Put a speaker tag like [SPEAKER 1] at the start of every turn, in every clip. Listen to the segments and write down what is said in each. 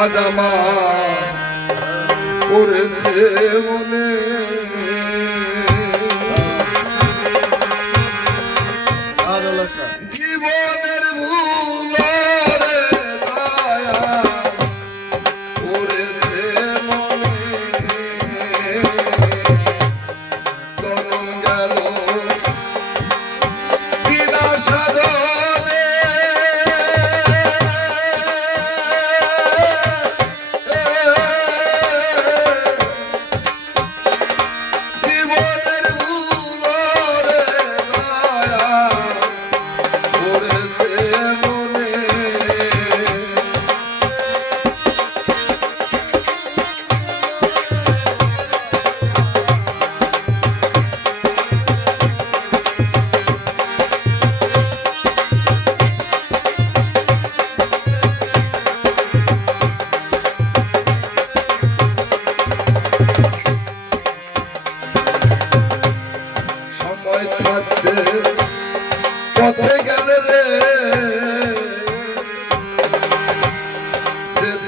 [SPEAKER 1] আজ আমার করেছে মনে।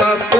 [SPEAKER 1] বাবা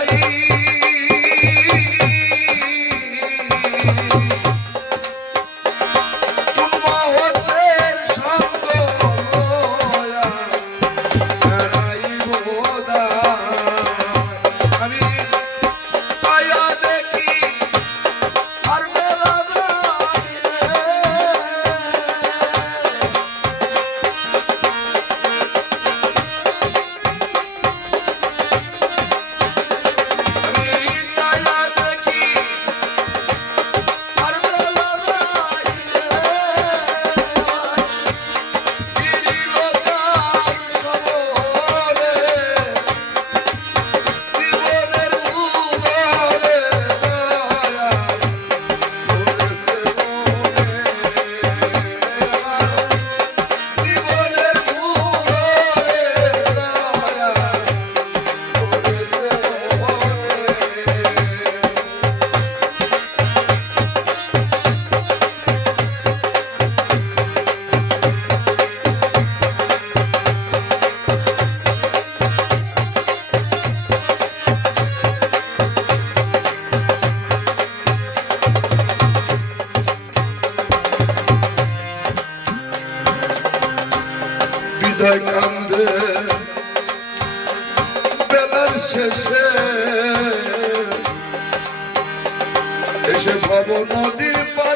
[SPEAKER 1] Bize kandı Beler şeşe. Eşe pabona dirpa